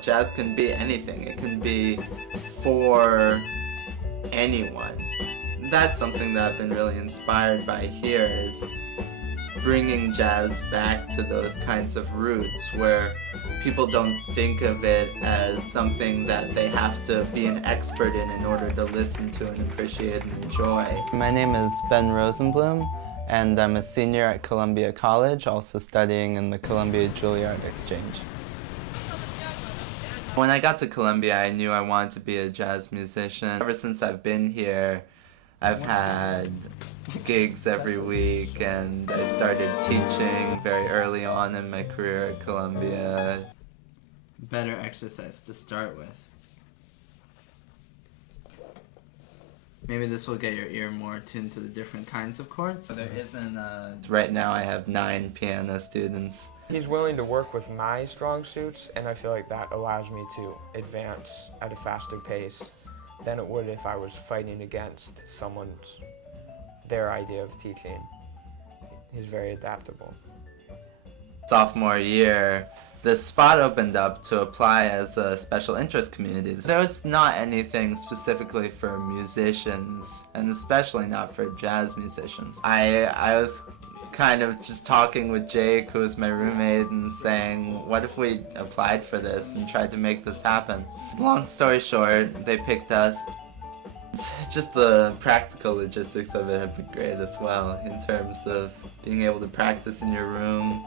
Jazz can be anything. It can be for anyone. That's something that I've been really inspired by here, is bringing jazz back to those kinds of roots where people don't think of it as something that they have to be an expert in order to listen to and appreciate and enjoy. My name is Ben Rosenblum, and I'm a senior at Columbia College, also studying in the Columbia Juilliard Exchange. When I got to Columbia, I knew I wanted to be a jazz musician. Ever since I've been here, I've had gigs every week, and I started teaching very early on in my career at Columbia. Better exercise to start with. Maybe this will get your ear more attuned to the different kinds of chords. There isn't right now I have 9 piano students. He's willing to work with my strong suits, and I feel like that allows me to advance at a faster pace than it would if I was fighting against their idea of teaching. He's very adaptable. Sophomore year, the spot opened up to apply as a special interest community. There was not anything specifically for musicians, and especially not for jazz musicians. I was kind of just talking with Jake, who was my roommate, and saying, what if we applied for this and tried to make this happen? Long story short, they picked us. Just the practical logistics of it have been great as well, in terms of being able to practice in your room,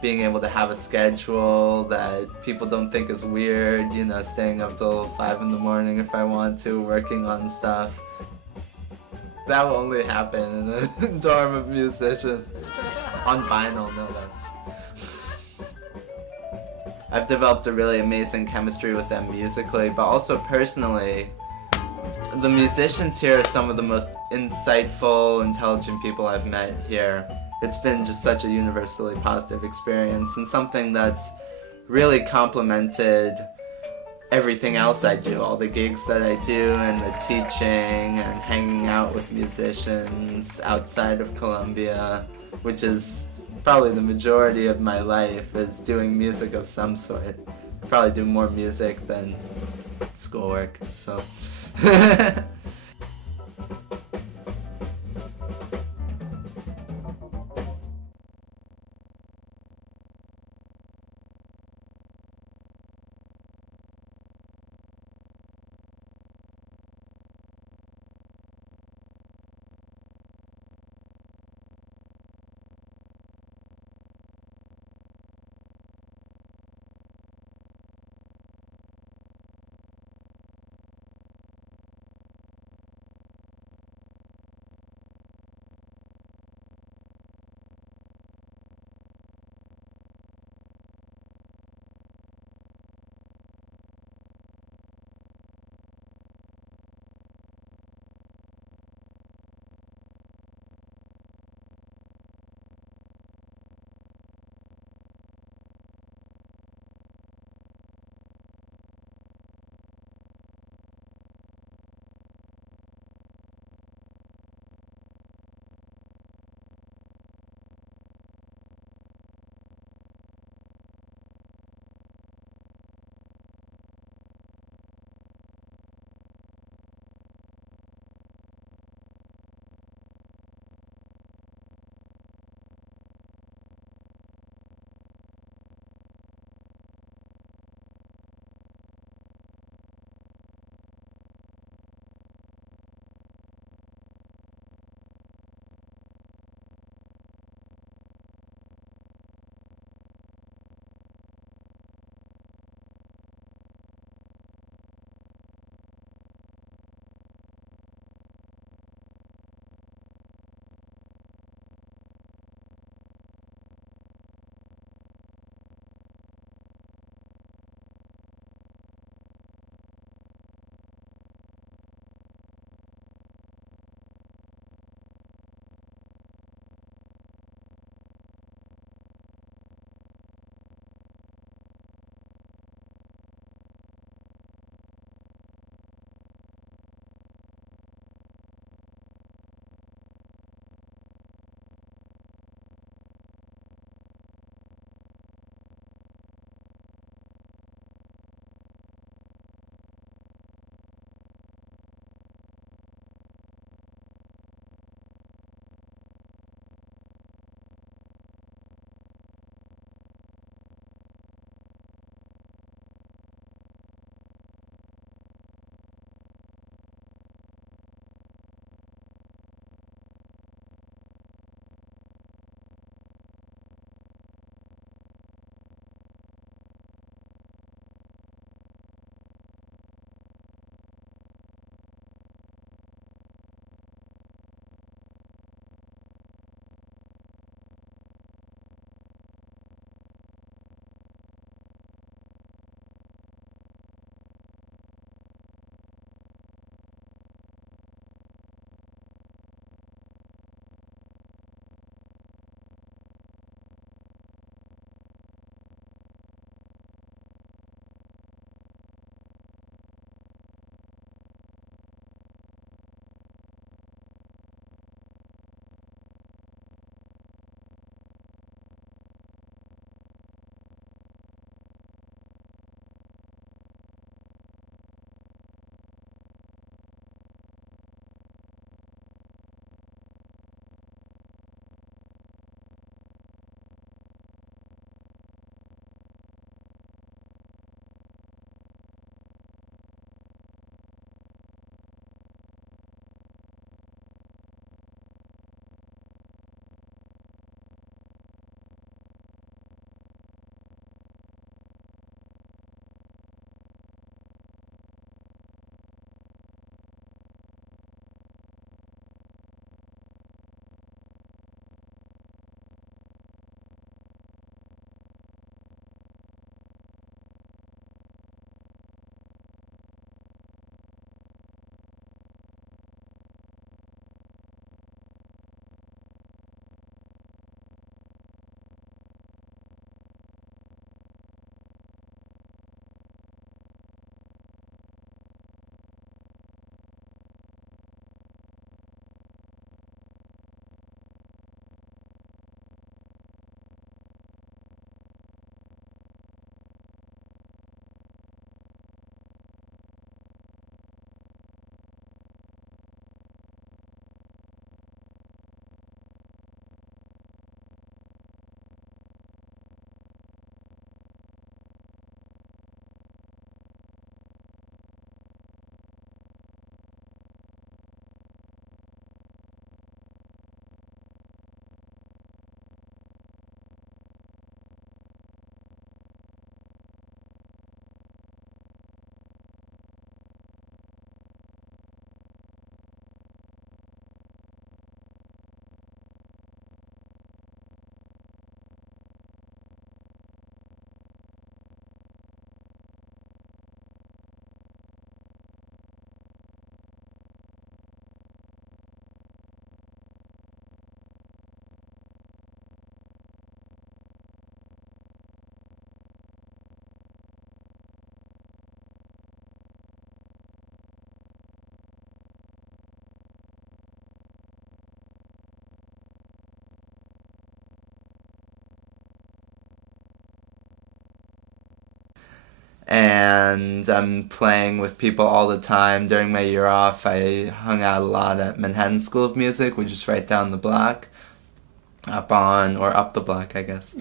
being able to have a schedule that people don't think is weird, you know, staying up till 5 in the morning if I want to, working on stuff. That will only happen in a dorm of musicians. On vinyl, no less. I've developed a really amazing chemistry with them musically, but also personally. The musicians here are some of the most insightful, intelligent people I've met here. It's been just such a universally positive experience, and something that's really complemented everything else I do, all the gigs that I do, and the teaching and hanging out with musicians outside of Columbia, which is probably the majority of my life, is doing music of some sort. I probably do more music than schoolwork, so. and I'm playing with people all the time. During my year off, I hung out a lot at Manhattan School of Music, which is right down the block, up the block, I guess,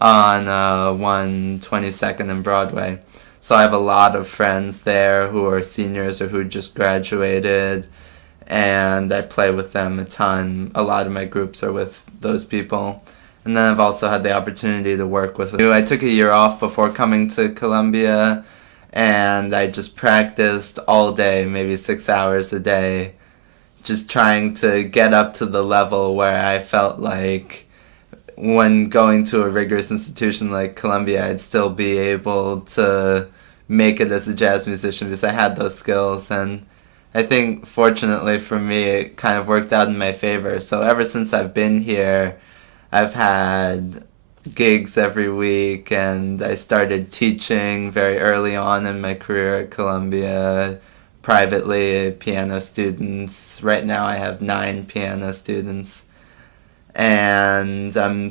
on 122nd and Broadway. So I have a lot of friends there who are seniors or who just graduated, and I play with them a ton. A lot of my groups are with those people. And then I've also had the opportunity to work with them. I took a year off before coming to Columbia, and I just practiced all day, maybe 6 hours a day, just trying to get up to the level where I felt like when going to a rigorous institution like Columbia, I'd still be able to make it as a jazz musician because I had those skills. And I think, fortunately for me, it kind of worked out in my favor. So ever since I've been here, I've had gigs every week, and I started teaching very early on in my career at Columbia, privately, piano students. Right now I have 9 piano students. And I'm